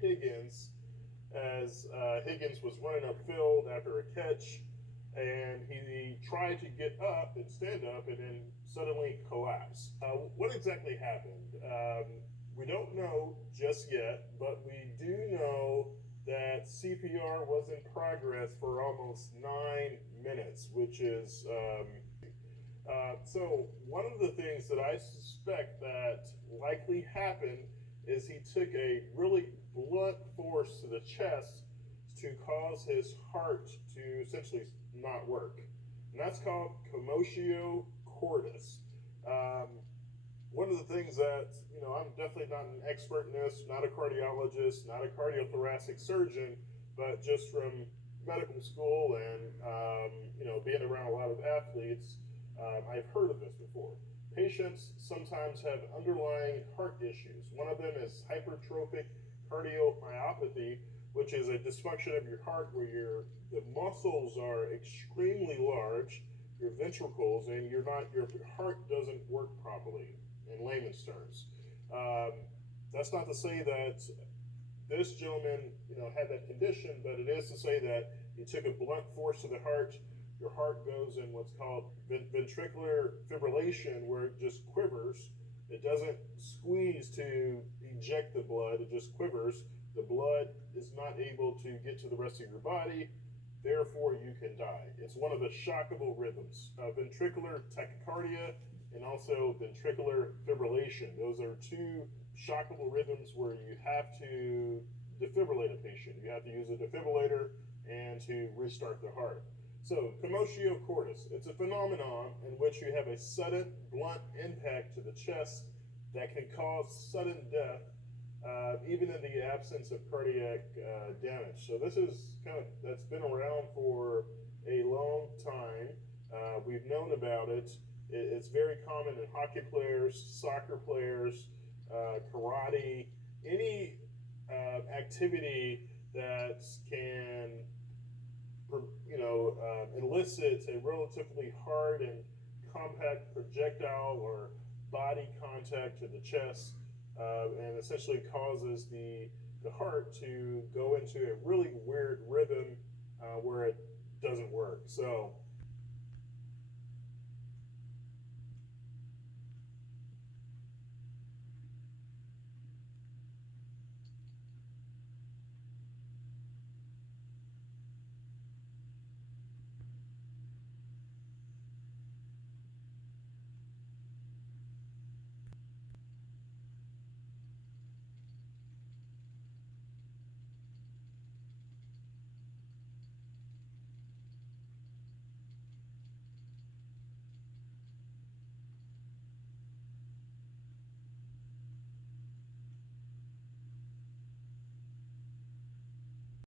Higgins as Higgins was running upfield after a catch, and he tried to get up and stand up, and then suddenly collapsed. What exactly happened? We don't know just yet, but we do know that CPR was in progress for almost 9 minutes, which is so one of the things that I suspect that likely happened is he took a really blunt force to the chest to cause his heart to essentially not work. And that's called commotio cordis. Um, One of the things that, I'm definitely not an expert in this, not a cardiologist, not a cardiothoracic surgeon, but just from medical school and, being around a lot of athletes, I've heard of this before. Patients sometimes have underlying heart issues. One of them is hypertrophic cardiomyopathy, which is a dysfunction of your heart where the muscles are extremely large, your ventricles, and your heart doesn't work properly in layman's terms. That's not to say that this gentleman, had that condition, but it is to say that he took a blunt force to the heart. Your heart goes in what's called ventricular fibrillation, where it just quivers. It doesn't squeeze to eject the blood, it just quivers. The blood is not able to get to the rest of your body, therefore you can die. It's one of the shockable rhythms. Ventricular tachycardia and also ventricular fibrillation. Those are two shockable rhythms where you have to defibrillate a patient. You have to use a defibrillator and to restart the heart. So, commotio cordis, it's a phenomenon in which you have a sudden, blunt impact to the chest that can cause sudden death, even in the absence of cardiac damage. So this is that's been around for a long time. We've known about it. It's very common in hockey players, soccer players, karate, any activity that can elicits a relatively hard and compact projectile or body contact to the chest, and essentially causes the heart to go into a really weird rhythm where it doesn't work. So